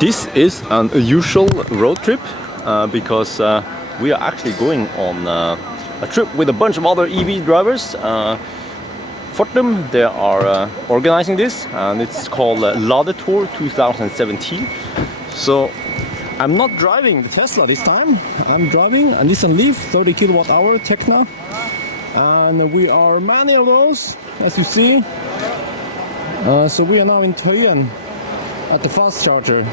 This is an unusual road trip because we are actually going on a trip with a bunch of other EV drivers. Fortum, they are organizing this, and it's called Ladetour 2017. So I'm not driving the Tesla this time. I'm driving a Nissan Leaf 30 kilowatt-hour Techno, and we are many of those, as you see. So we are now in Tøyen at the fast charger,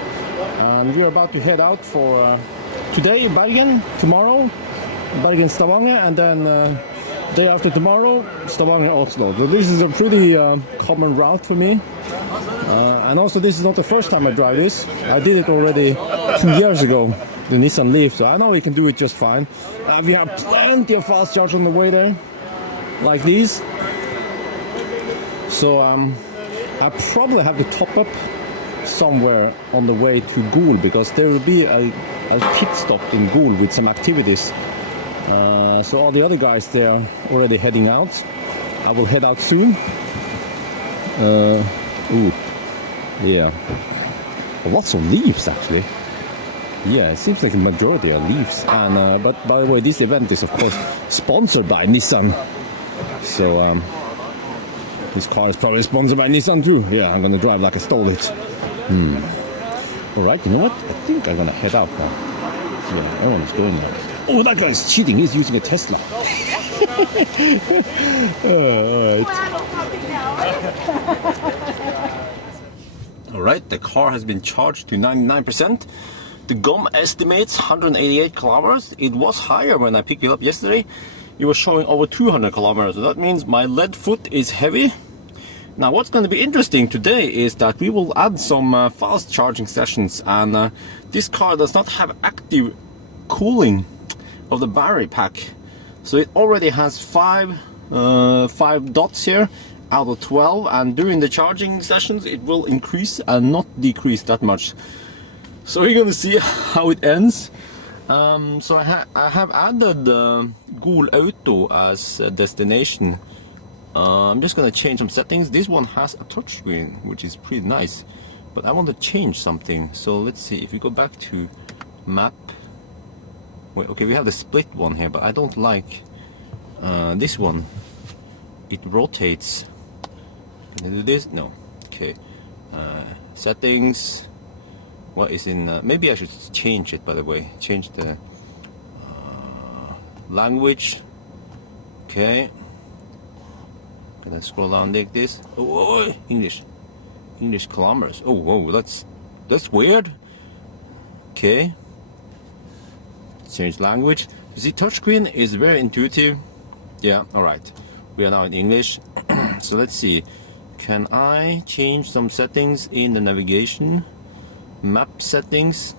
and we are about to head out for today Bergen, tomorrow Bergen Stavanger, and then day after tomorrow Stavanger Oslo. So this is a pretty common route for me, and also this is not the first time I drive this. I did it already 2 years ago, the Nissan Leaf, so I know we can do it just fine. We have plenty of fast charge on the way there, like these. So I probably have to top up somewhere on the way to Gol, because there will be a pit stop in Gol with some activities. So all the other guys, they are already heading out. I will head out soon. Yeah, lots of leaves actually. Yeah, it seems like the majority are leaves. And but by the way, this event is of course sponsored by Nissan. So this car is probably sponsored by Nissan too. Yeah, I'm gonna drive like I stole it. Alright, you know what? I think I'm gonna head out now. Yeah, no one's going there. Oh, that guy's cheating. He's using a Tesla. Alright, the car has been charged to 99%. The GOM estimates 188 kilometers. It was higher when I picked it up yesterday. It was showing over 200 kilometers. So that means my lead foot is heavy. Now what's going to be interesting today is that we will add some fast charging sessions, and this car does not have active cooling of the battery pack. So it already has five dots here out of 12, and during the charging sessions it will increase and not decrease that much. So we're going to see how it ends. So I have added Gol Auto as a destination. I'm just going to change some settings. This one has a touchscreen, which is pretty nice, but I want to change something. So let's see, if we go back to map. Wait, okay, we have the split one here, but I don't like this one. It rotates. Can I do this? No. Okay. Settings. What is in? Maybe I should change it. By the way, change the language. Okay. Can I scroll down like this? Oh, English kilometers. Oh, whoa, that's weird. Okay. Change language. You see, touchscreen is very intuitive. Yeah. All right. We are now in English. So let's see. Can I change some settings in the navigation? Map settings.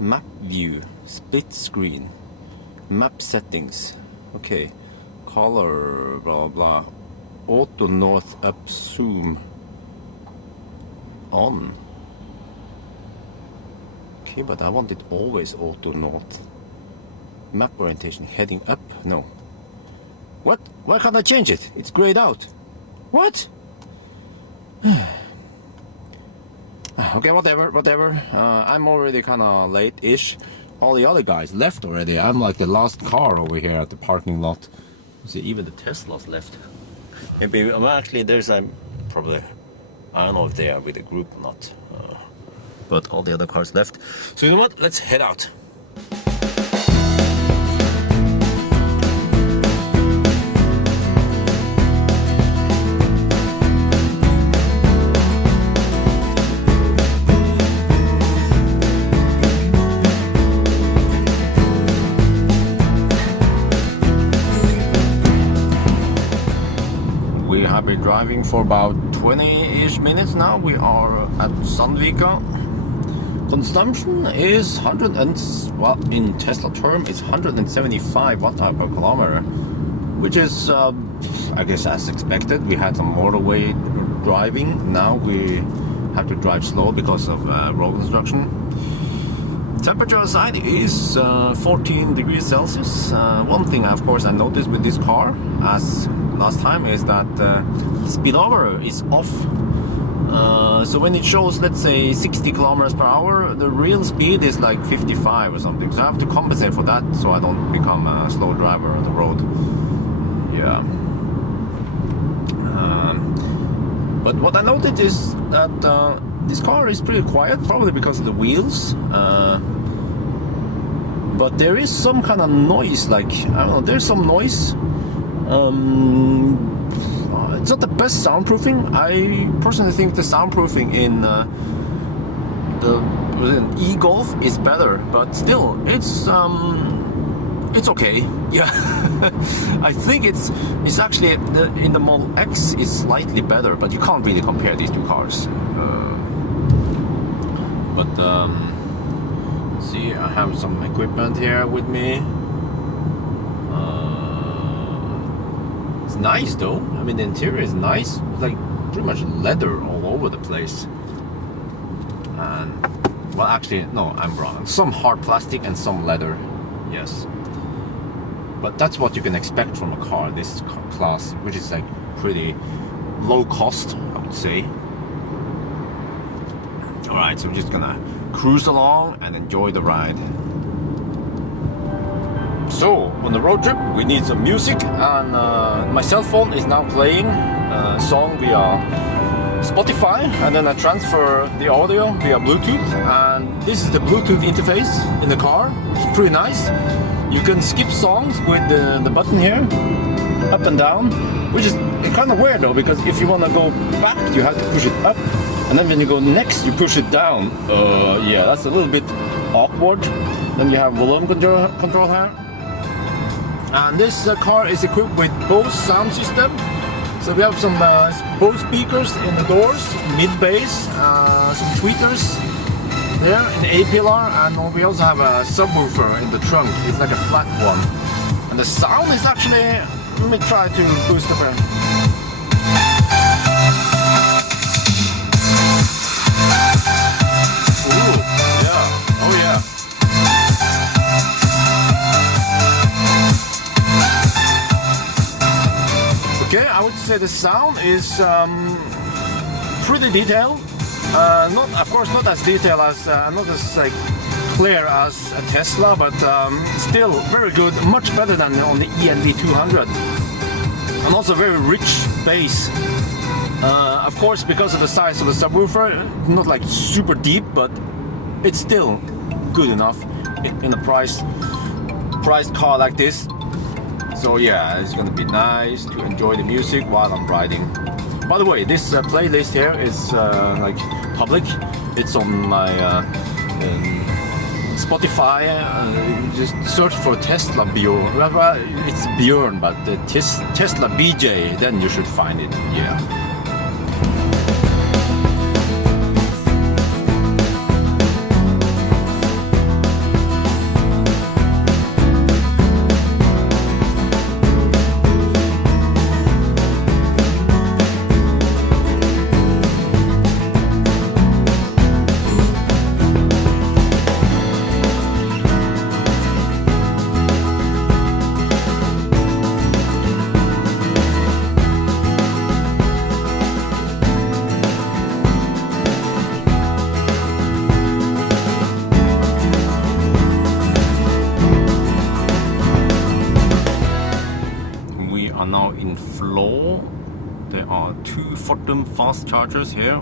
Map view. Split screen. Map settings. Okay. Color, blah blah. Auto north up zoom on. Okay, but I want it always auto north. Map orientation heading up. No. What? Why can't I change it? It's grayed out. What? Okay, whatever. I'm already kind of late-ish. All the other guys left already. I'm like the last car over here at the parking lot. See, even the Teslas left. Maybe, well, actually, there's probably, I don't know if they are with a group or not. But all the other cars left. So you know what? Let's head out. I've been driving for about 20-ish minutes now. We are at Sandvika. Consumption is in Tesla term, it's 175 watt-hour per kilometer, which is, I guess, as expected. We had some motorway driving. Now we have to drive slow because of road construction. Temperature outside is 14 degrees Celsius. One thing, of course, I noticed with this car, as last time, is that the speedometer is off. So when it shows, let's say 60 kilometers per hour, the real speed is like 55 or something. So I have to compensate for that so I don't become a slow driver on the road. Yeah. But what I noticed is that this car is pretty quiet, probably because of the wheels. But there is some kind of noise, like, I don't know, there's some noise. It's not the best soundproofing. I personally think the soundproofing in the e-Golf is better, but still, it's okay. Yeah, I think it's actually in the Model X is slightly better, but you can't really compare these two cars. See, I have some equipment here with me. It's nice though. I mean, the interior is nice. It's like pretty much leather all over the place. And well, actually, no, I'm wrong. Some hard plastic and some leather. Yes. But that's what you can expect from a car this class, which is like pretty low cost, I would say. All right, so we're just gonna cruise along and enjoy the ride. So on the road trip we need some music, and my cell phone is now playing a song via Spotify, and then I transfer the audio via Bluetooth, and this is the Bluetooth interface in the car. It's pretty nice. You can skip songs with the button here, up and down, which is kind of weird though, because if you want to go back you have to push it up, and then when you go next you push it down. Yeah, that's a little bit awkward. Then you have volume control here. And this car is equipped with Bose sound system. So we have some Bose speakers in the doors, mid-bass, some tweeters there in the A-pillar, and we also have a subwoofer in the trunk. It's like a flat one. And the sound is actually, let me try to boost up here. Ooh, yeah, oh yeah. Okay, I would say the sound is pretty detailed. Not, of course, not as detailed as, not as like clear as a Tesla, but still very good. Much better than on the ENV 200, and also very rich bass. Of course, because of the size of the subwoofer, not like super deep, but it's still good enough in a priced car like this. So yeah, it's gonna be nice to enjoy the music while I'm riding. By the way, this playlist here is like public. It's on my Spotify. Just search for Tesla Bjorn. Well, it's Bjorn, but the Tesla BJ, then you should find it. Yeah. Now in Flow, there are 2 Fortum fast chargers here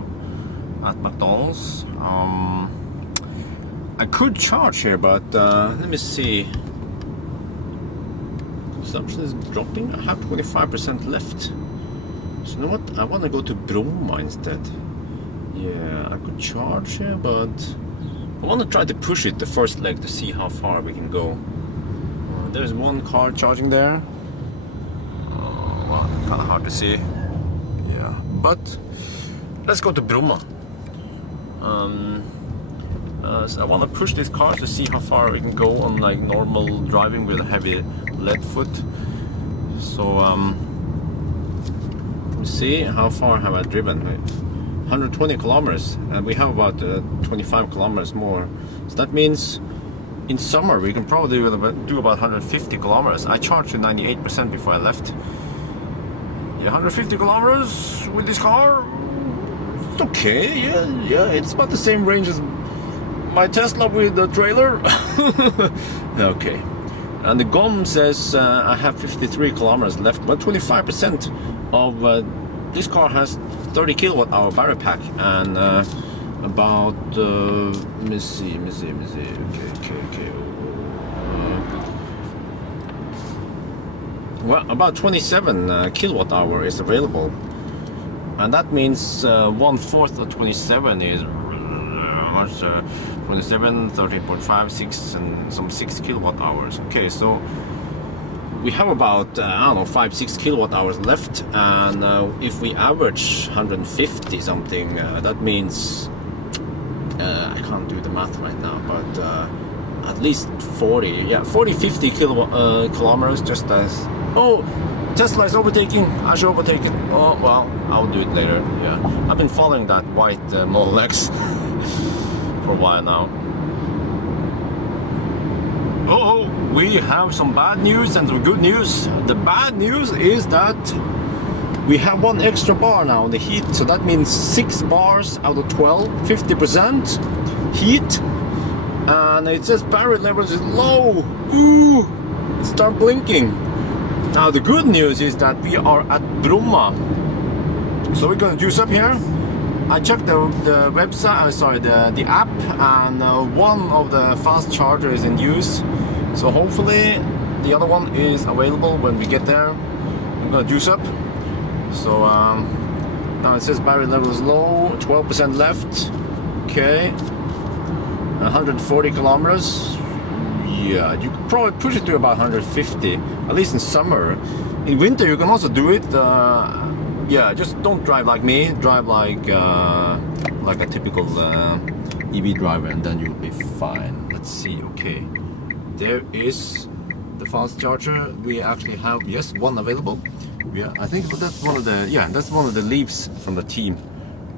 at McDonald's. I could charge here, but let me see. Consumption is dropping. I have 25% left. So you know what? I want to go to Bromma instead. Yeah, I could charge here, but I want to try to push it the first leg to see how far we can go. There's one car charging there. Kind of hard to see. Yeah, but let's go to Bromma. So I want to push this car to see how far we can go on like normal driving with a heavy lead foot. So let me see, how far have I driven? 120 kilometers, and we have about 25 kilometers more. So that means in summer we can probably do about 150 kilometers. I charged to 98% before I left. 150 kilometers with this car, it's okay. Yeah, it's about the same range as my Tesla with the trailer. Okay. And the GOM says I have 53 kilometers left, but 25% of this car has 30 kilowatt hour battery pack, and about let me see. Okay. Well, about 27 kilowatt hour is available, and that means 1/4 of 27 is much 27, 13.5, 6, and some 6 kilowatt hours. Okay, so we have about I don't know, 5-6 kilowatt hours left, and if we average 150 something, that means I can't do the math right now, but at least 40-50 kilometers, just as Tesla is overtaking. I should overtake it. Oh well, I'll do it later. Yeah, I've been following that white Model X for a while now. Oh, we have some bad news and some good news. The bad news is that we have one extra bar now in the heat, so that means 6 bars out of 12, 50% heat, and it says battery levels is low. Ooh, start blinking. Now the good news is that we are at Bromma, so we're gonna juice up here. I checked the website, the app, and one of the fast chargers is in use. So hopefully the other one is available when we get there. I'm gonna juice up. So now it says battery level is low, 12% left. Okay, 140 kilometers. Yeah, you could probably push it to about 150, at least in summer. In winter you can also do it. Yeah, just don't drive like me. Drive like a typical EV driver, and then you'll be fine. Let's see. Okay, there is the fast charger. We actually have, yes, one available. Yeah, I think that's one of the Leafs from the team,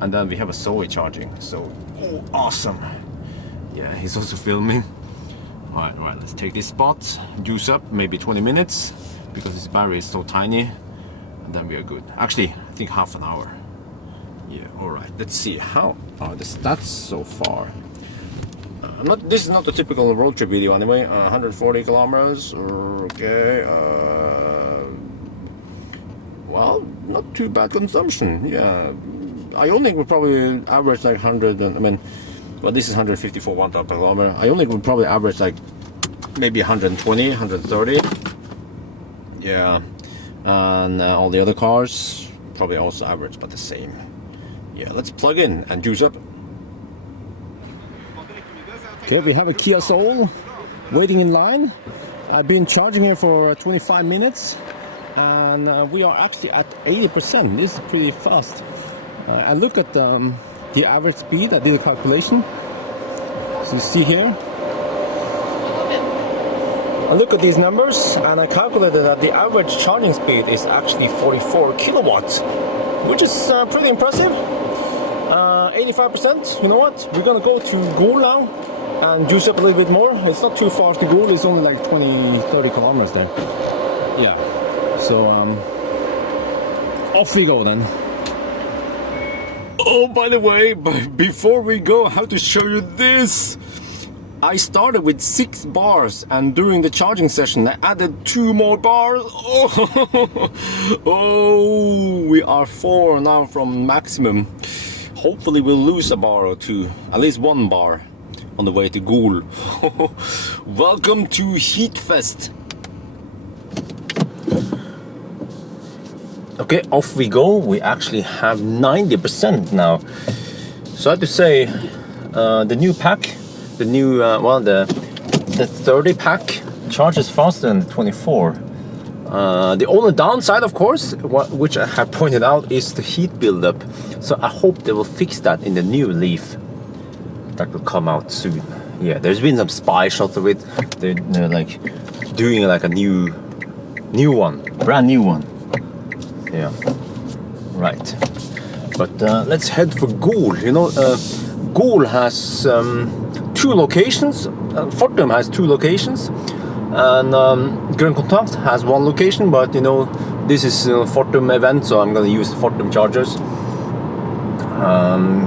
and then we have a Zoe charging. So awesome. Yeah, he's also filming. All right, let's take this spot, juice up, maybe 20 minutes, because this battery is so tiny, and then we are good. Actually, I think half an hour. Yeah, all right, let's see how are the stats so far. This is not a typical road trip video anyway. 140 kilometers, okay. Well, not too bad consumption. Yeah, I only would probably average like 100, I mean, well, this is 154 watt per kilometer. I only would probably average like maybe 120, 130. Yeah, and all the other cars probably also average about the same. Yeah, let's plug in and juice up. Okay, we have a Kia Soul waiting in line. I've been charging here for 25 minutes, and we are actually at 80%. This is pretty fast. And look at the average speed. I did a calculation. So you see here. I look at these numbers, and I calculated that the average charging speed is actually 44 kilowatts, which is pretty impressive. 85%. You know what? We're gonna go to Gol now and juice up a little bit more. It's not too far to Gol. It's only like 20-30 kilometers there. Yeah. So off we go then. Oh, by the way, before we go, I have to show you this. I started with 6 bars, and during the charging session I added 2 more bars. Oh, we are 4 now from maximum. Hopefully we'll lose a bar or 2, at least 1 bar on the way to Gol. Welcome to Heatfest. Okay, off we go. We actually have 90% now. So I have to say, the new pack, the new the 30 pack charges faster than the 24. The only downside, of course, which I have pointed out, is the heat buildup. So I hope they will fix that in the new Leaf that will come out soon. Yeah, there's been some spy shots of it. They're like doing like a new one, brand new one. Yeah, right. But let's head for Gol. You know, Gol has 2 locations. Fortum has 2 locations, and Grand Contact has 1 location. But you know, this is a Fortum event, so I'm gonna use the Fortum chargers.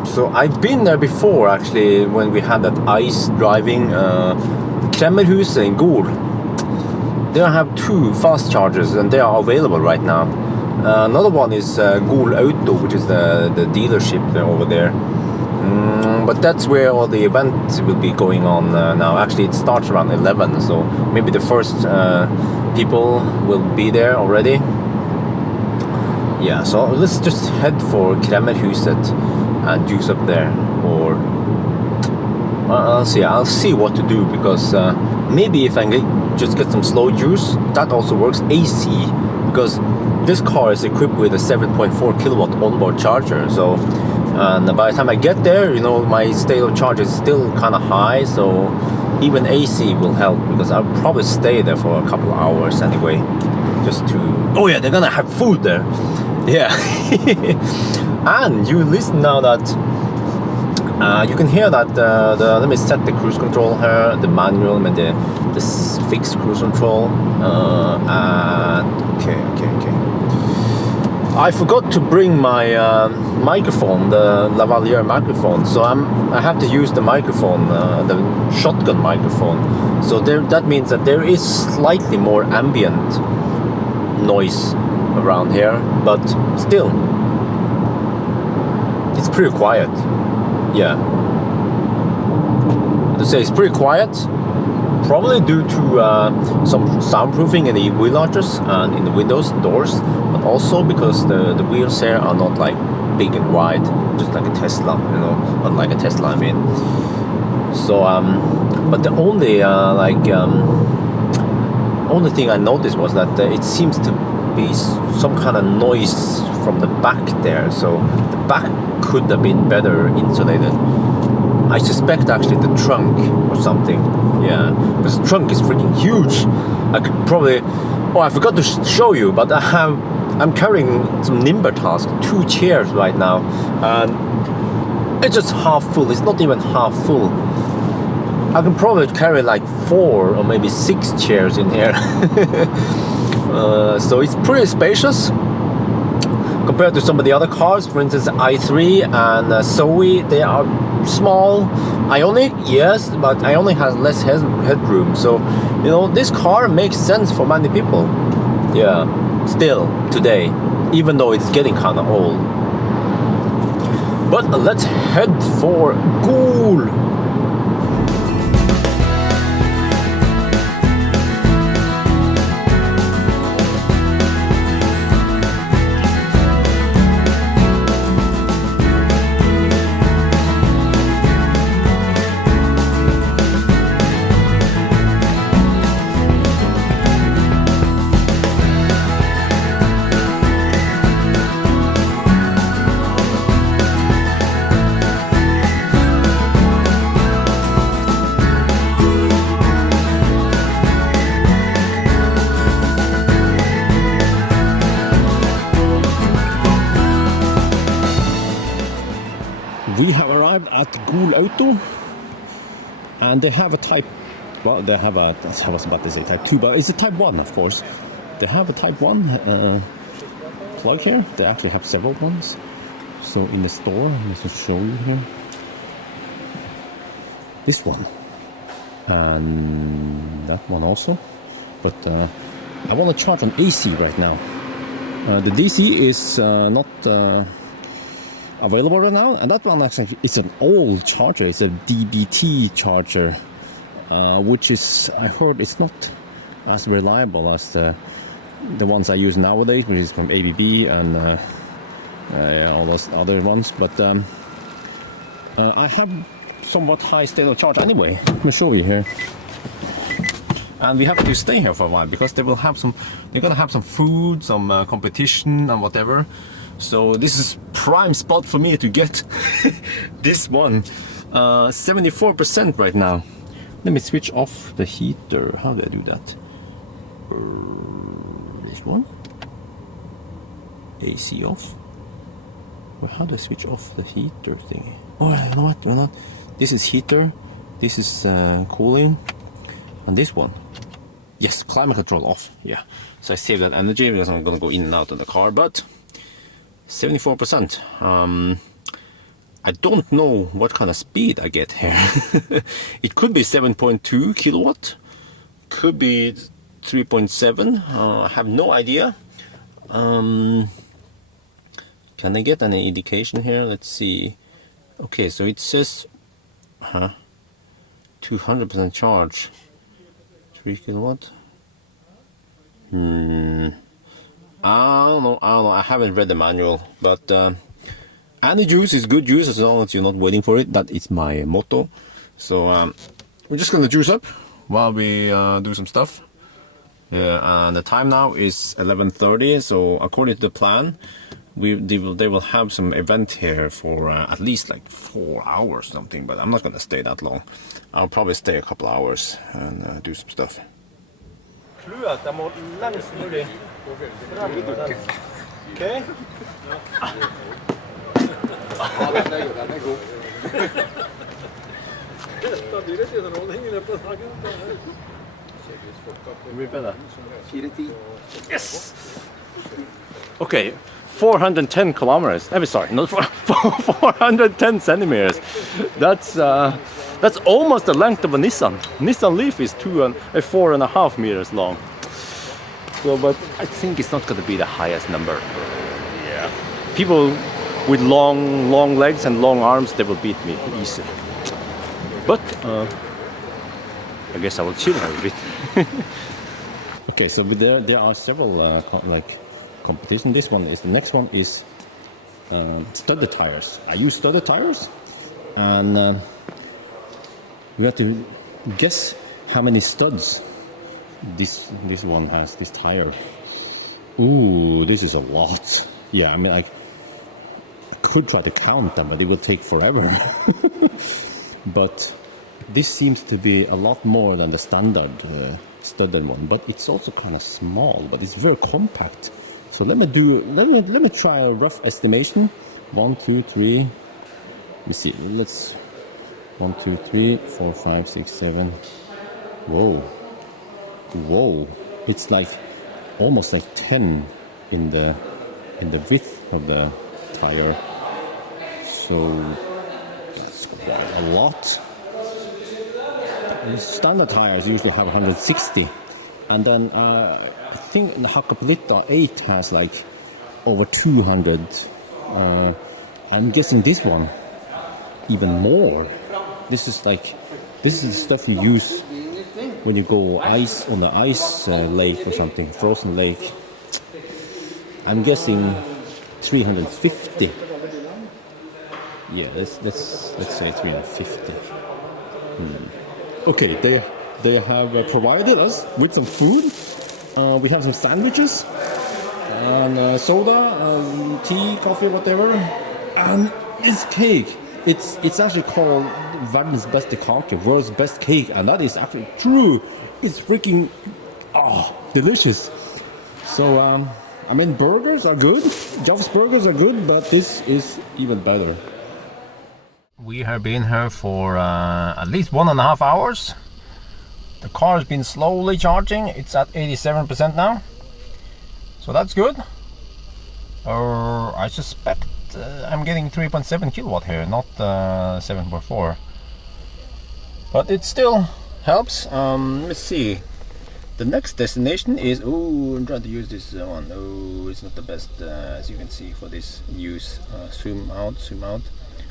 So I've been there before actually when we had that ice driving Kremmerhuset in Gol. They have 2 fast chargers and they are available right now. Another one is Gol Auto, which is the dealership over there. But that's where all the events will be going on now. Actually, it starts around 11, so maybe the first people will be there already. Yeah, so let's just head for Kremmerhuset and juice up there, or I'll see what to do, because maybe if I just get some slow juice, that also works AC, because this car is equipped with a 7.4 kilowatt onboard charger. So and by the time I get there, you know, my state of charge is still kind of high, so even AC will help, because I'll probably stay there for a couple of hours anyway, just to... Oh yeah, they're gonna have food there. Yeah. And you listen now that you can hear that let me set the cruise control here, the manual and the fixed cruise control. And okay. I forgot to bring my microphone, the lavalier microphone, so I have to use the microphone, the shotgun microphone. So that means that there is slightly more ambient noise around here, but still it's pretty quiet. Yeah, to say it's pretty quiet, probably due to some soundproofing in the wheel arches and in the windows and doors, but also because the wheels here are not like big and wide, just like a Tesla, you know, unlike a Tesla, I mean. So but the only only thing I noticed was that it seems to be some kind of noise from the back there, so the back could have been better insulated. I suspect actually the trunk or something. Yeah, because the trunk is freaking huge. I could probably... Oh, I forgot to show you, but I'm carrying some Nimbertask, 2 chairs right now, and it's just half full. It's not even half full. I can probably carry like 4 or maybe 6 chairs in here. So it's pretty spacious compared to some of the other cars. For instance, i3 and Zoe, they are small. Ioniq, yes, but Ioniq has less headroom. So, you know, this car makes sense for many people. Yeah, still today, even though it's getting kind of old. But let's head for Gol. We have arrived at Gol Auto, and they have a type, well, they have a, I was about to say type 2, but it's a type 1, of course. They have a type 1 plug here. They actually have several ones. So in the store, let me show you here. This one, and that one also. But I want to charge on AC right now. The DC is not available right now, and that one actually it's an old charger. It's a DBT charger, which is, I heard it's not as reliable as the ones I use nowadays, which is from ABB and all those other ones. But I have somewhat high state of charge anyway. Let me show you here. And we have to stay here for a while because they will have some. They're gonna have some food, some competition, and whatever. So this is prime spot for me to get this one. 74% right now. Let me switch off the heater. How do I do that? This one. AC off. Well, how do I switch off the heater thingy? Oh, you know what? Why not? This is heater. This is cooling. And this one. Yes, climate control off. Yeah. So I save that energy because I'm gonna go in and out of the car, but 74%. I don't know what kind of speed I get here. It could be 7.2 kilowatt, could be 3.7. I have no idea. Can I get any indication here? Let's see. Okay, so it says 200% charge, 3 kilowatt. I don't know. I haven't read the manual, but any juice is good juice as long as you're not waiting for it. That is my motto. So we're just gonna juice up while we do some stuff. And the time now is 11:30. So according to the plan, they will have some event here for at least like 4 hours or something. But I'm not gonna stay that long. I'll probably stay a couple hours and do some stuff. Okay. Yes. Okay, 410 kilometers. I'm sorry, not 410 centimeters. That's almost the length of a Nissan. Nissan Leaf is 4.5 meters long. So, but I think it's not going to be the highest number. Yeah. People with long legs and long arms, they will beat me easily. But I guess I will chill a bit. Okay, so there are several like competition. This one is the next one is studded tires. I use studded tires, and we have to guess how many studs this one has. This tire. Ooh, this is a lot. Yeah, I mean I could try to count them, but it would take forever. But this seems to be a lot more than the standard studded one. But it's also kind of small, but it's very compact. So let me try a rough estimation. 1, 2, 3. Let me see. Let's 1, 2, 3, 4, 5, 6, 7. Whoa! It's like almost like 10 in the width of the tire. So that's quite a lot. Standard tires usually have 160, and then I think the Hakkapeliitta 8 has like over 200. I'm guessing this one even more. This is the stuff you use when you go ice on the ice lake or something, frozen lake. I'm guessing 350. Yeah, let's say 350. Okay, they have provided us with some food. We have some sandwiches and soda, tea, coffee, whatever. And this cake, it's actually called Verdens beste kake, world's best cake, and that is actually true. It's freaking delicious. So I mean, burgers are good. Joff's burgers are good, but this is even better. We have been here for at least 1.5 hours. The car has been slowly charging. It's at 87% now, so that's good. I suspect I'm getting 3.7 kilowatt here, not 7.4, but it still helps. Let's see. The next destination is, I'm trying to use this one. It's not the best, as you can see, for this use. Zoom out.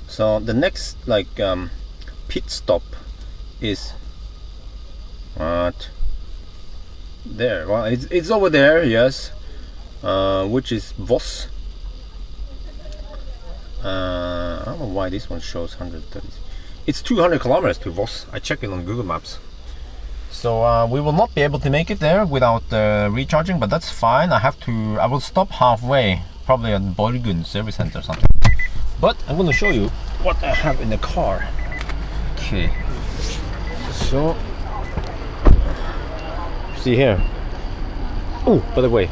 So the next pit stop is there. Well, it's over there, yes. Which is Voss. I don't know why this one shows 130. It's 200 kilometers to Voss. I checked it on Google Maps. So we will not be able to make it there without recharging, but that's fine. I will stop halfway, probably at Bergen service center or something. But I'm going to show you what I have in the car. Okay. So, see here. Oh, by the way,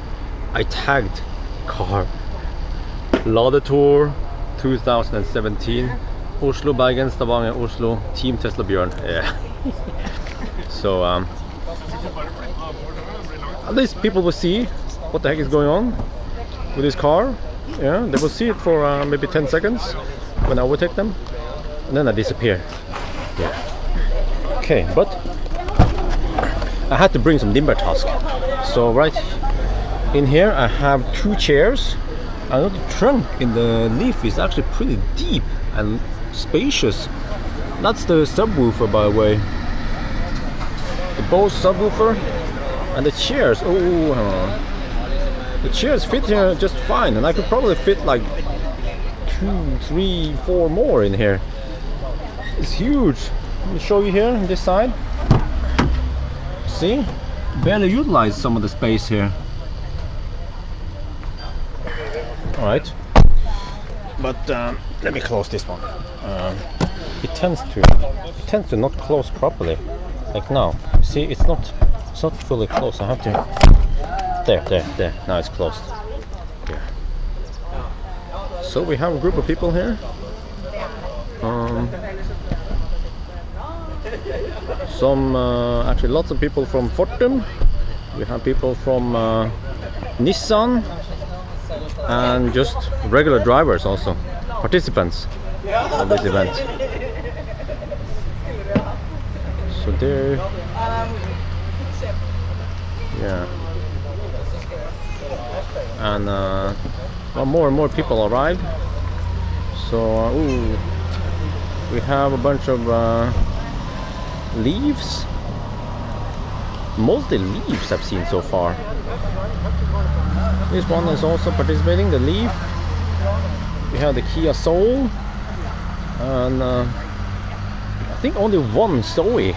I tagged car Ladetour 2017 Oslo, Bergen, Stavanger, Oslo, Team Tesla Bjørn. Yeah. So at least people will see what the heck is going on with this car. Yeah, they will see it for maybe 10 seconds, when I overtake them, and then I disappear. Yeah. Okay, but I had to bring some dimmer task. So right in here I have 2 chairs. I know the trunk in the Leaf is actually pretty deep and spacious. That's the subwoofer, by the way. The Bose subwoofer and the chairs. The chairs fit here just fine, and I could probably fit like 2, 3, 4 more in here. It's huge. Let me show you here on this side. See? Barely utilized some of the space here. Alright. But let me close this one. It tends to not close properly. Like now. See, it's not fully closed. I have to there. Now it's closed. Yeah. So we have a group of people here. Actually lots of people from Fortum. We have people from Nissan, and just regular drivers also, participants of this event. So there, yeah, and well, more and more people arrived. So we have a bunch of Leafs, mostly Leafs I've seen so far. This one is also participating, the Leaf. We have the Kia Soul, and I think only one Zoe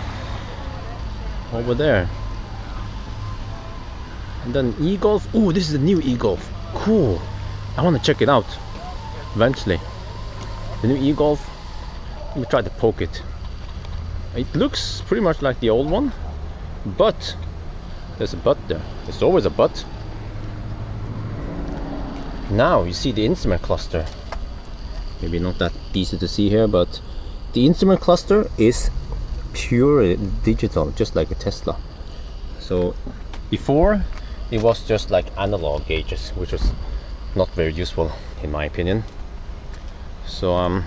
over there. And then e-Golf. Oh, this is the new e-Golf. Cool. I want to check it out eventually. The new e-Golf. Let me try to poke it. It looks pretty much like the old one, but there's a but there. There's always a but. Now you see the instrument cluster. Maybe not that easy to see here, but the instrument cluster is pure digital, just like a Tesla. So before it was just like analog gauges, which was not very useful in my opinion. So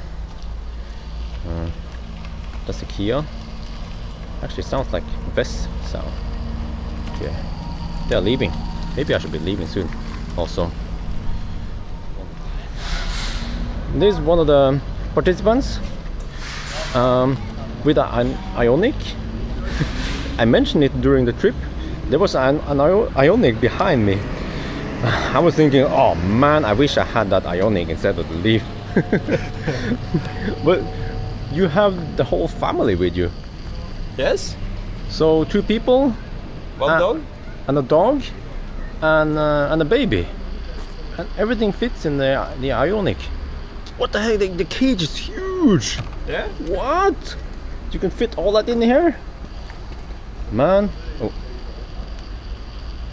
that's the Kia. Actually sounds like Voss sound. Yeah, they're leaving. Maybe I should be leaving soon also. This is one of the participants with an Ioniq. I mentioned it during the trip. There was an Ioniq behind me. I was thinking, oh man, I wish I had that Ioniq instead of the Leaf. But you have the whole family with you. Yes. So 2 people, One dog and a dog, and a baby, and everything fits in the Ioniq. What the heck? The cage is huge. Yeah. What? You can fit all that in here, man. Oh.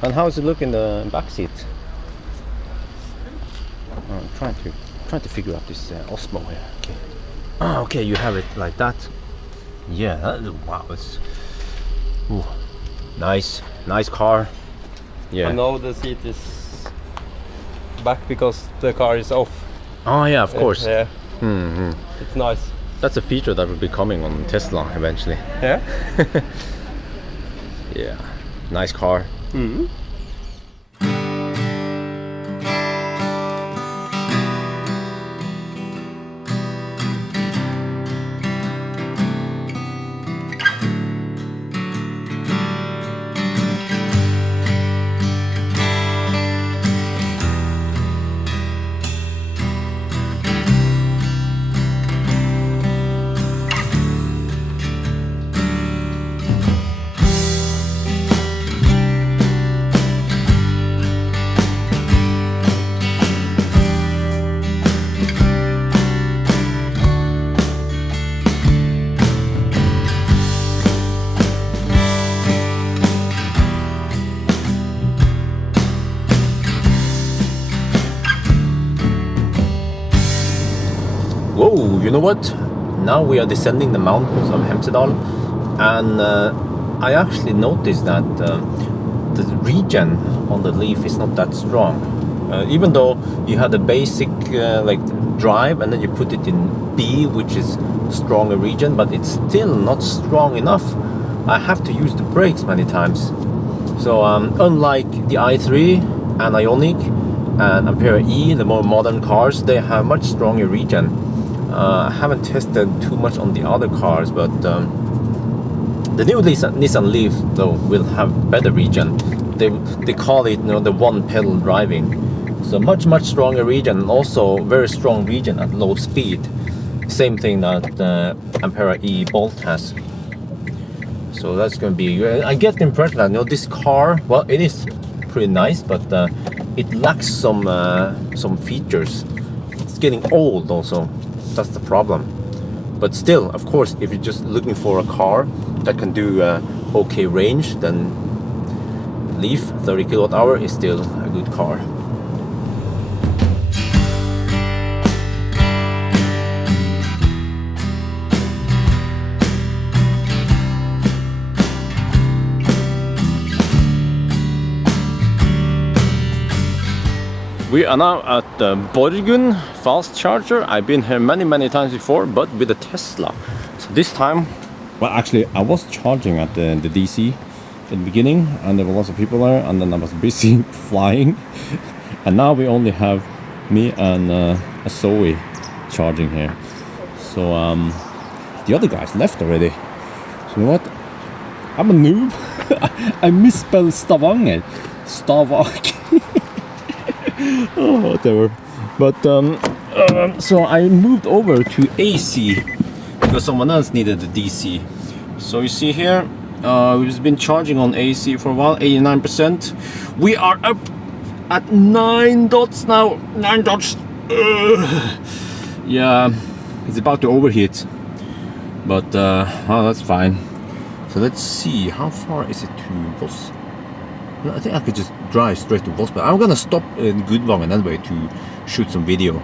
And how does it look in the back seat? I'm trying to figure out this Oslo here. Okay. Oh, okay. You have it like that. Yeah. Wow. It's nice car. Yeah. I know the seat is back because the car is off. Oh yeah, of course. Yeah. Mm-hmm. It's nice. That's a feature that will be coming on Tesla eventually. Yeah. Yeah. Nice car. Mm-hmm. Whoa, you know what? Now we are descending the mountains of Hemsedal, and I actually noticed that the regen on the Leaf is not that strong. Even though you had the basic like drive, and then you put it in B, which is stronger region, but it's still not strong enough. I have to use the brakes many times. So unlike the i3 and Ioniq and Ampera E, the more modern cars, they have much stronger regen. I haven't tested too much on the other cars, but the new Nissan Leaf though will have better regen. They call it, you know, the one pedal driving. So much stronger regen, and also very strong regen at low speed. Same thing that Ampera E Bolt has. So that's going to be. I get the impression that, you know, this car, well, it is pretty nice, but it lacks some features. It's getting old also. That's the problem. But still, of course, if you're just looking for a car that can do okay range, then Leaf 30 kWh is still a good car. We are now at the Bergen fast charger. I've been here many times before, but with a Tesla. So this time, well, actually, I was charging at the DC at the beginning, and there were lots of people there, and then I was busy flying. And now we only have me and a Zoe charging here. So the other guys left already. So you know what? I'm a noob. I misspelled Stavanger. Stavak. Oh, whatever. But so I moved over to AC because someone else needed the DC. So you see here, we've been charging on AC for a while, 89%. We are up at 9 dots now. 9 dots. Yeah, it's about to overheat, but oh, that's fine. So let's see, how far is it to Voss? I think I could just drive straight to Voss, but I'm gonna stop in Gudvangen anyway to shoot some video.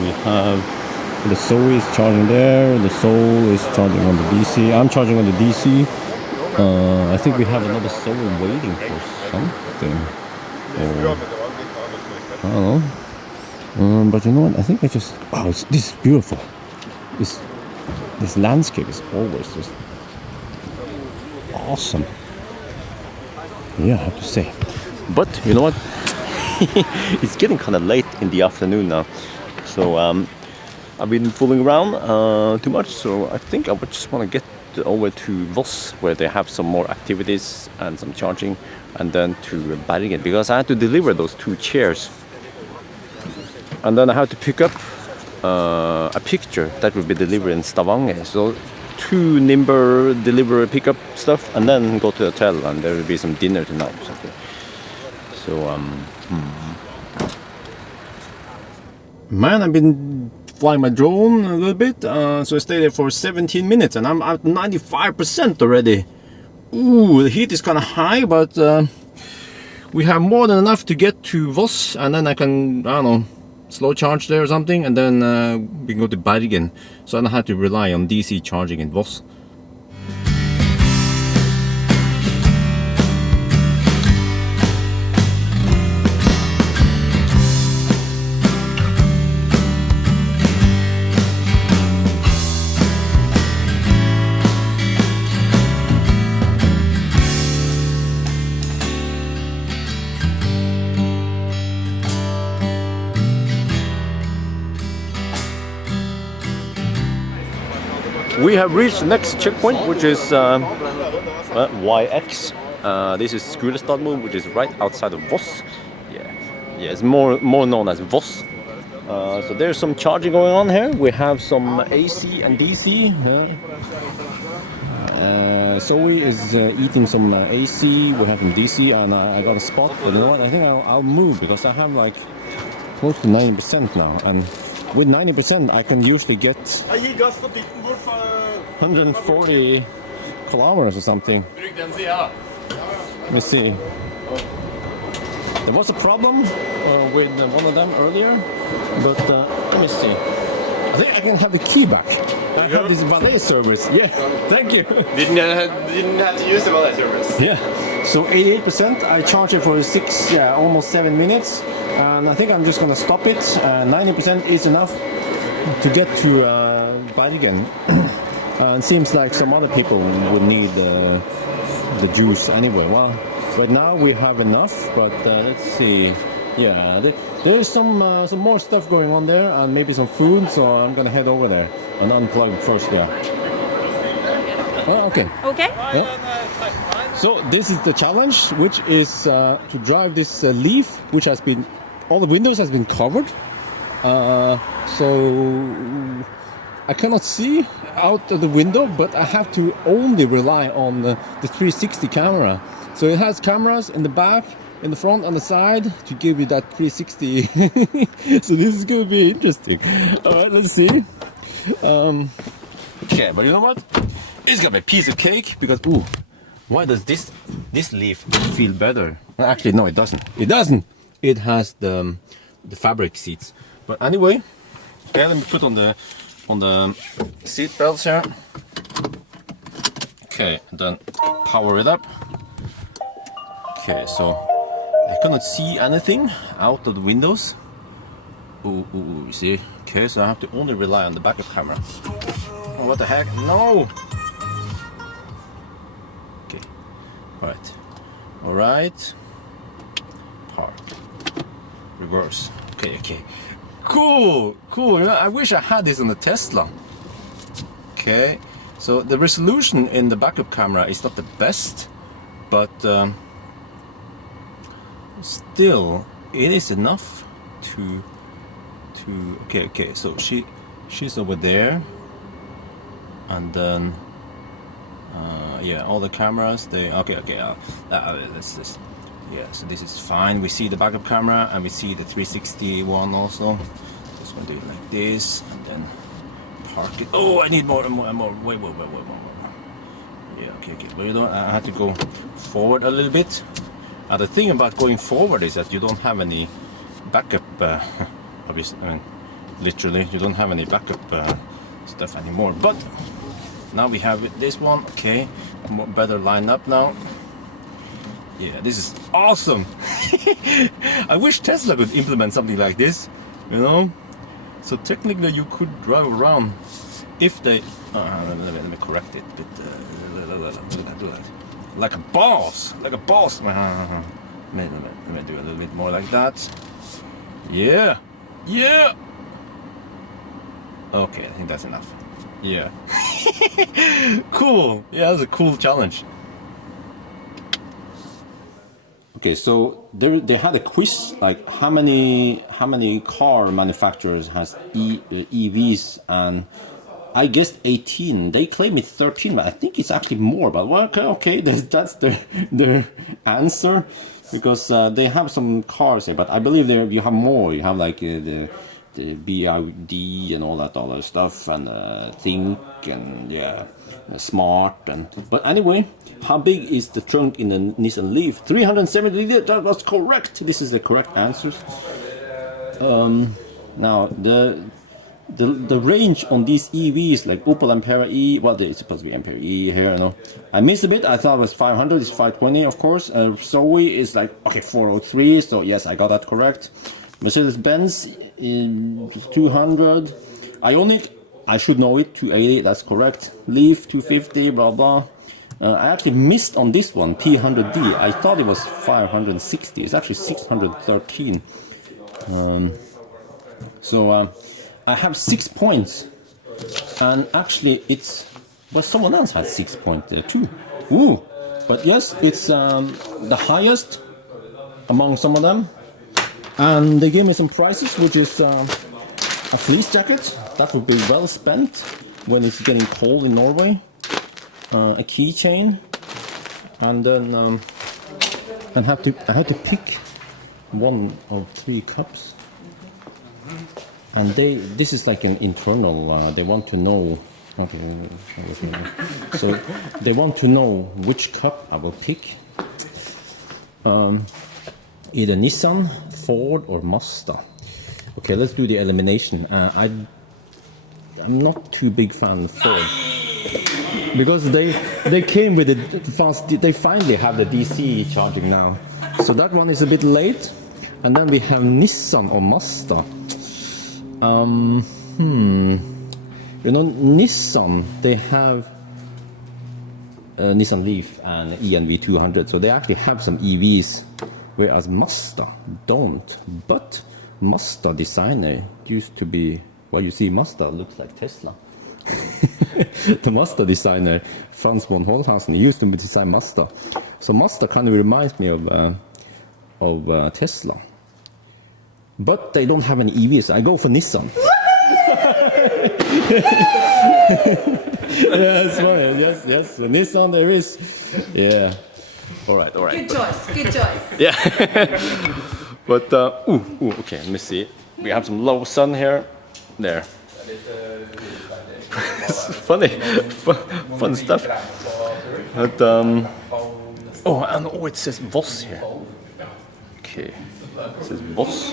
We have the Zoe is charging there, the Soul is charging on the DC, I'm charging on the DC. I think we have another Zoe waiting for something. Or, I don't know. But you know what, I think I just, wow, this is beautiful. This landscape is always just awesome. Yeah, I have to say. But you know what? It's getting kind of late in the afternoon now, so I've been fooling around too much, so I think I would just want to get over to Voss, where they have some more activities and some charging, and then to Bergen, because I had to deliver those 2 chairs, and then I had to pick up a picture that will be delivered in Stavanger. So 2 Nimber deliver pickup stuff, and then go to the hotel, and there will be some dinner tonight or something. So man, I've been flying my drone a little bit, so I stayed there for 17 minutes, and I'm at 95% already. Ooh, the heat is kind of high, but we have more than enough to get to Voss, and then I can, I don't know, slow charge there or something, and then we can go to Bergen, so I don't have to rely on DC charging in Voss. We have reached the next checkpoint, which is YX. This is Skulestadmo, which is right outside of Voss. Yeah, it's more known as Voss. So there's some charging going on here. We have some AC and DC. Zoe is eating some AC. We have some DC, and I got a spot. But you know what? I think I'll move because I have like close to 90% now, and with 90% I can usually get 140 kilometers or something. Let me see. There was a problem with one of them earlier, but let me see. I think I can have the key back. I have this valet service. Yeah, thank you. Didn't have to use the valet service. Yeah. So 88%. I charge it for almost 7 minutes, and I think I'm just gonna stop it. 90% is enough to get to Bergen. It seems like some other people would need the juice anyway. Well, right now we have enough, but let's see. Yeah, there's some more stuff going on there, and maybe some food. So I'm gonna head over there and unplug first. Yeah. Oh, okay. Okay. Yeah. So this is the challenge, which is to drive this Leaf, which has been all the windows has been covered. So I cannot see out of the window, but I have to only rely on the 360 camera. So it has cameras in the back, in the front, on the side to give you that 360. So this is gonna be interesting. All right, let's see. Okay, but you know what? It's gonna be a piece of cake because why does this Leaf feel better? Actually, no, it doesn't. It doesn't. It has the fabric seats. But anyway, okay, let me put on the seat belts here. Okay, and then power it up. Okay, so I cannot see anything out of the windows. You see? Okay, so I have to only rely on the backup camera. Oh, what the heck? No! Okay, alright. Park. Reverse. Okay. Cool! You know, I wish I had this on the Tesla. Okay, so the resolution in the backup camera is not the best, but still it is enough to okay, so she's over there, and then yeah, all the cameras let's just, yeah, so this is fine. We see the backup camera and we see the 360 one also. Just gonna do it like this and then park it. Oh, I need more. Wait. Yeah, okay. But you don't. I have to go forward a little bit. The thing about going forward is that you don't have any backup. Obviously, I mean, literally, you don't have any backup stuff anymore. But now we have this one. Okay, better line up now. Yeah, this is awesome. I wish Tesla could implement something like this, you know. So technically you could drive around if they let me correct it a bit. Do that like a boss. Let me do a little bit more like that. Yeah. Okay, I think that's enough. Yeah. Cool. Yeah, that's a cool challenge. Okay, so they had a quiz, like how many car manufacturers has EVs, and I guessed 18. They claim it's 13, but I think it's actually more. But well, okay, that's their answer, because they have some cars here, but I believe you have more. You have like the BID and all that other stuff, and Think, and yeah, Smart, and but anyway, how big is the trunk in the Nissan Leaf? 370 liters. That was correct. This is the correct answers. Now the range on these EVs, like Opel Ampera E, well, it's supposed to be Ampera E here, no? I missed a bit. I thought it was 500. It's 520, of course. Zoe is like, okay, 403. So yes, I got that correct. Mercedes-Benz in 200. Ioniq, I should know it, 280. That's correct. Leaf 250. Blah blah. I actually missed on this one, P100D. I thought it was 560. It's actually 613. So I have 6 points, and actually but someone else had 6 points there too. Ooh, but yes, it's the highest among some of them, and they gave me some prizes, which is a fleece jacket that will be well spent when it's getting cold in Norway. a keychain, and then I have to pick one of 3 cups. And this is like an internal. They want to know. So they want to know which cup I will pick. Either Nissan, Ford, or Mazda. Okay, let's do the elimination. I'm not too big fan of Ford because they came with it fast. They finally have the DC charging now, so that one is a bit late. And then we have Nissan or Mazda. You know, Nissan, they have Nissan Leaf and ENV 200, so they actually have some EVs, whereas Mazda don't. But Mazda designer used to be, well, you see, Mazda looks like Tesla. The Mazda designer, Franz von Holthausen, he used to design Mazda. So Mazda kind of reminds me of Tesla. But they don't have any EVs. I go for Nissan. Yes, fine. Yes. Nissan there is. Yeah. All right. Good choice. Yeah. But okay. Let me see. We have some low sun here. There. It's funny, fun stuff. But it says Voss here. Okay. It says Voss.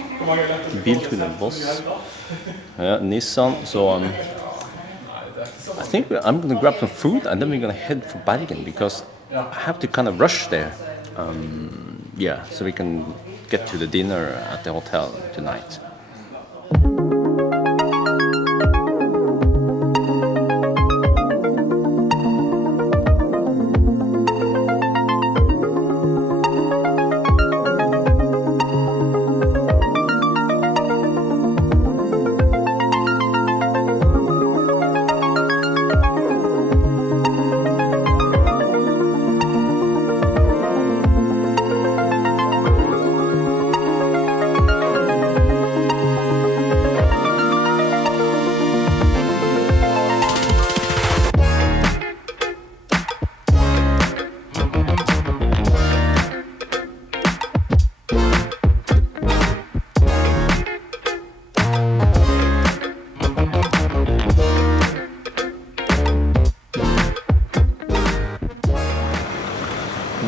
Biltuner Voss. Yeah, Nissan. So I think I'm gonna grab some food and then we're gonna head for Bergen because I have to kind of rush there. Yeah, so we can get to the dinner at the hotel tonight.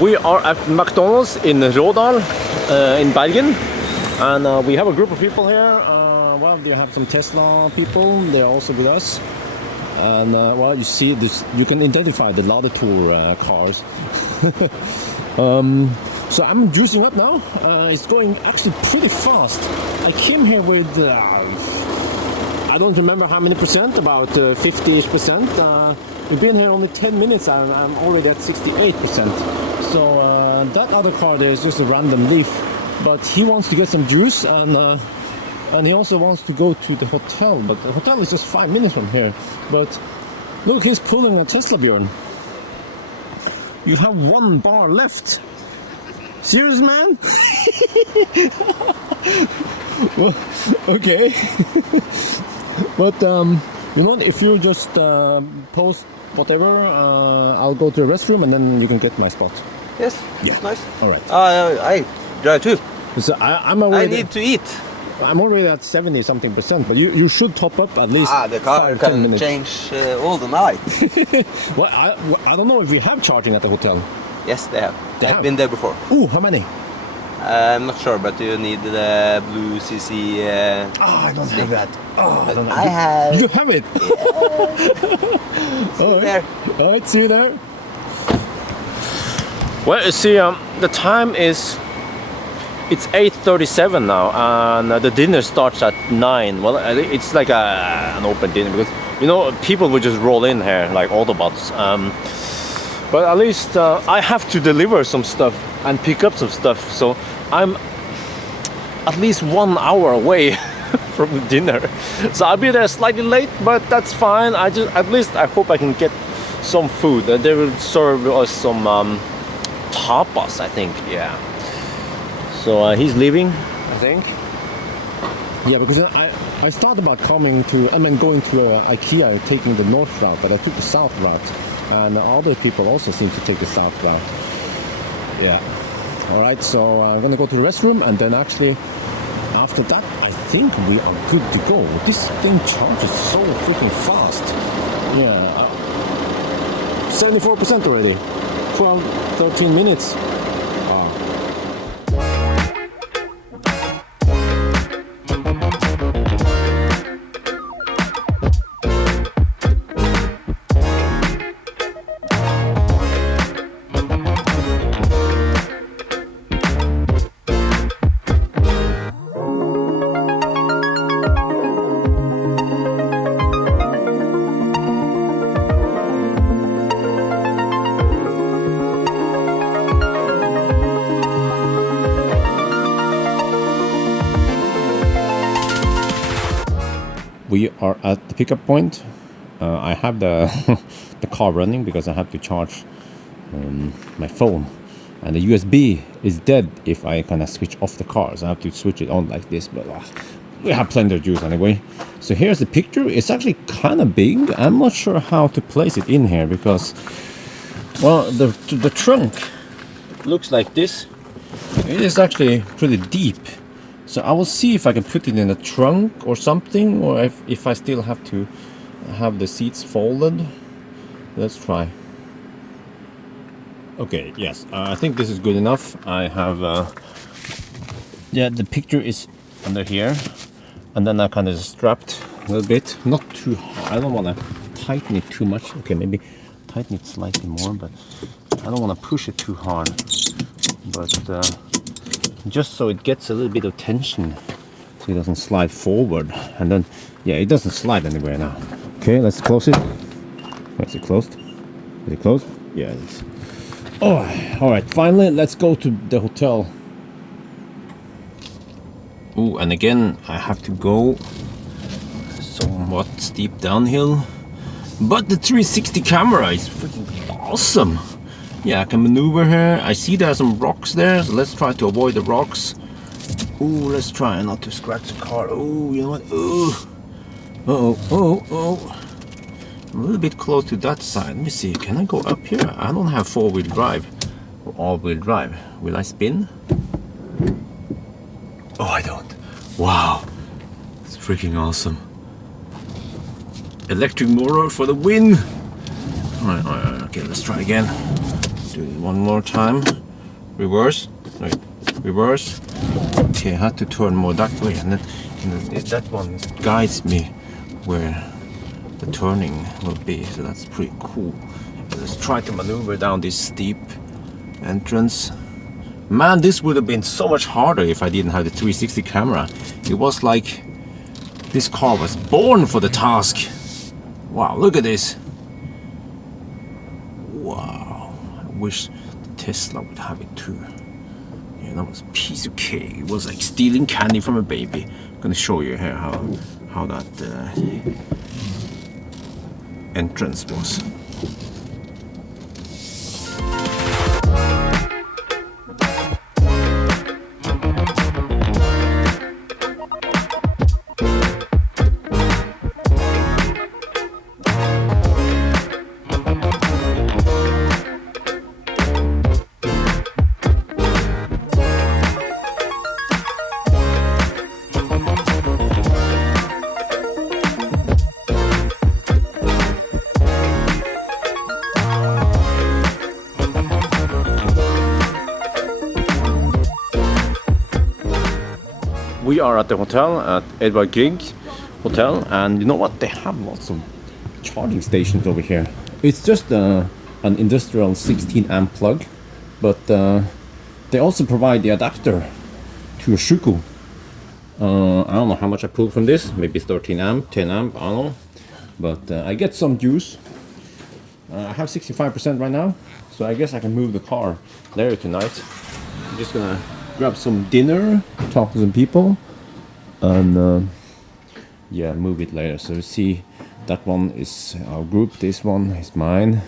We are at McDonald's in Rådal, in Bergen, and we have a group of people here. Well, you have some Tesla people, they're also with us. And well, you see this, you can identify the Ladetour cars. So I'm juicing up now. It's going actually pretty fast. I came here with, I don't remember how many percent, about 50-ish%. We've been here only 10 minutes and I'm already at 68%. So that other car there is just a random Leaf, but he wants to get some juice and he also wants to go to the hotel, but the hotel is just 5 minutes from here. But look, he's pulling a Tesla, Björn. You have 1 bar left. Serious, man? Well, okay. But you know, if you just post whatever, I'll go to the restroom and then you can get my spot. Yes. Yeah. Nice. All right. I drive too. So I'm already. I need to eat. I'm already at 70-something%, but you should top up at least. The car 5-10 can minutes. change all the night. Well, I don't know if we have charging at the hotel. Yes, they have. They I've have? been there before. Ooh, how many? I'm not sure, but you need the blue CC. I don't have that. I don't know. I have. You have it. See you there. All right, see you there. Well, you see, the time is. It's 8:37 now, and the dinner starts at 9. Well, it's like an open dinner because you know people will just roll in here like Autobots. But at least I have to deliver some stuff and pick up some stuff, so I'm at least 1 hour away from the dinner. So I'll be there slightly late, but that's fine. At least I hope I can get some food. They will serve us some tapas, I think. Yeah. So he's leaving, I think. Yeah, because I thought about coming to, going to IKEA, taking the north route, but I took the south route, and other people also seem to take the south route. Yeah. All right, so I'm gonna go to the restroom, and then actually after that, I think we are good to go. This thing charges so freaking fast. Yeah, 74% already. 12, 13 minutes. We are at the pickup point. I have the the car running because I have to charge my phone, and the USB is dead if I kind of switch off the car, so I have to switch it on like this, but we have plenty of juice anyway. So here's the picture. It's actually kind of big. I'm not sure how to place it in here because, well, the trunk looks like this. It is actually pretty deep. So I will see if I can put it in a trunk or something, or if I still have to have the seats folded. Let's try. Okay, yes, I think this is good enough. I have, yeah, the picture is under here, and then I kind of strapped a little bit, not too hard. I don't want to tighten it too much. Okay, maybe tighten it slightly more, but I don't want to push it too hard. But just so it gets a little bit of tension, so it doesn't slide forward. And then, yeah, it doesn't slide anywhere now. Okay, let's close it. Is it closed? Is it closed? Yeah, it is. Oh, all right. Finally, let's go to the hotel. Oh, and again, I have to go somewhat steep downhill, but the 360 camera is freaking awesome. Yeah, I can maneuver here. I see there are some rocks there, so let's try to avoid the rocks. Ooh, let's try not to scratch the car. Oh, you know what? Oh. I'm a little bit close to that side. Let me see, can I go up here? I don't have four-wheel drive or all-wheel drive. Will I spin? Oh, I don't. Wow, it's freaking awesome. Electric motor for the win. All right, okay, let's try again. Do it one more time. Reverse. Wait, reverse. Okay, I had to turn more that way, and then that one guides me where the turning will be, so that's pretty cool. Let's try to maneuver down this steep entrance. Man, this would have been so much harder if I didn't have the 360 camera. It was like this car was born for the task. Wow, look at this. Wow, I wish the Tesla would have it too. Yeah, that was a piece of cake. It was like stealing candy from a baby. I'm gonna show you here how that entrance was. We are at the hotel at Edvard Grieg Hotel, and you know what? They have lots of charging stations over here. It's just an industrial 16 amp plug, but they also provide the adapter to a Shuku. I don't know how much I pulled from this. Maybe it's 13 amp, 10 amp, I don't know. But I get some juice. I have 65% right now, so I guess I can move the car later tonight. I'm just gonna grab some dinner, talk to some people, and yeah, move it later. So you see, that one is our group, this one is mine,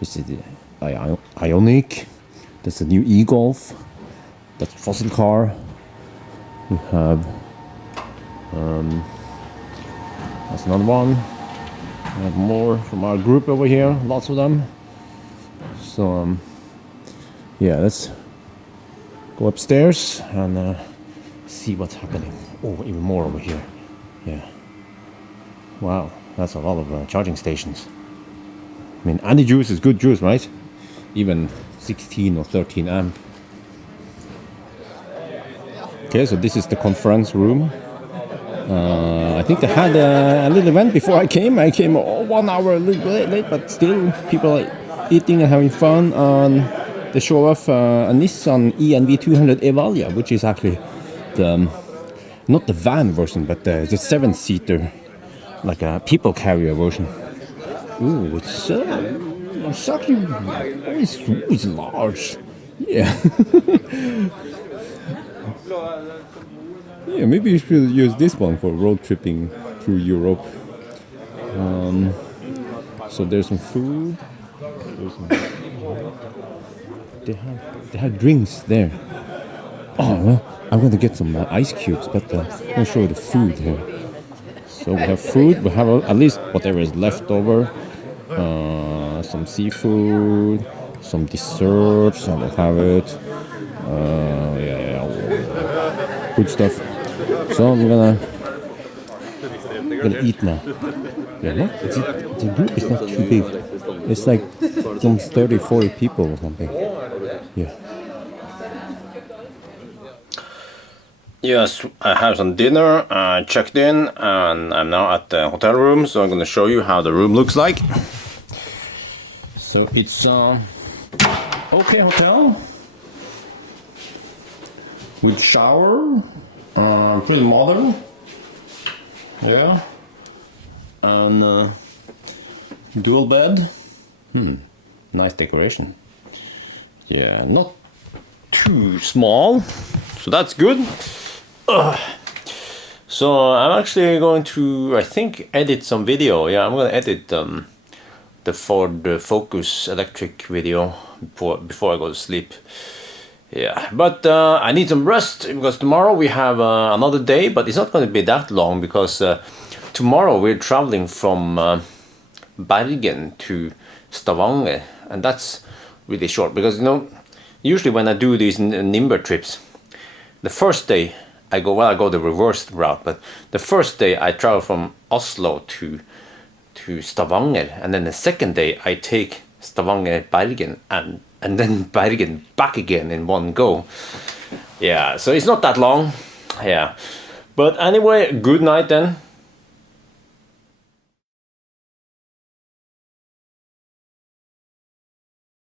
this is the Ioniq, that's the new e-Golf, that's a fossil car. We have That's another one. We have more from our group over here, lots of them. So yeah, let's go upstairs and see what's happening. Oh, even more over here. Yeah. Wow, that's a lot of charging stations. I mean, any juice is good juice, right? Even 16 or 13 amp. Okay, so this is the conference room. I think they had a little event before I came. I came 1 hour a little bit late, but still people are eating and having fun. They show off a Nissan ENV200 Evalia, which is actually the not the van version, but the 7-seater, like a people carrier version. Ooh, it's actually it's large. Yeah. Yeah, maybe you should use this one for road tripping through Europe. So there's some food. They have drinks there. Oh well, I'm going to get some ice cubes, but I'll show you the food here. So we have food. We have at least whatever is left over. Some seafood, some desserts. I will have it. Yeah, good stuff. So I'm gonna eat now. Yeah, look, the group is not too big. It's like some 30-40 people or something. Yeah. Yes, I have some dinner. I checked in and I'm now at the hotel room. So I'm gonna show you how the room looks like. So it's okay hotel with shower. Pretty modern, yeah, and dual bed. Nice decoration. Yeah, not too small, so that's good. So I'm actually going to, I think, edit some video. Yeah, I'm going to edit the Ford Focus electric video before I go to sleep. Yeah, but I need some rest because tomorrow we have another day, but it's not going to be that long because tomorrow we're traveling from Bergen to Stavanger, and that's really short because, you know, usually when I do these Nimber trips, the first day I go the reverse route, but the first day I travel from Oslo to Stavanger, and then the second day I take Stavanger, Bergen, and then Bergen back again in one go. Yeah, so it's not that long. Yeah, but anyway, good night then.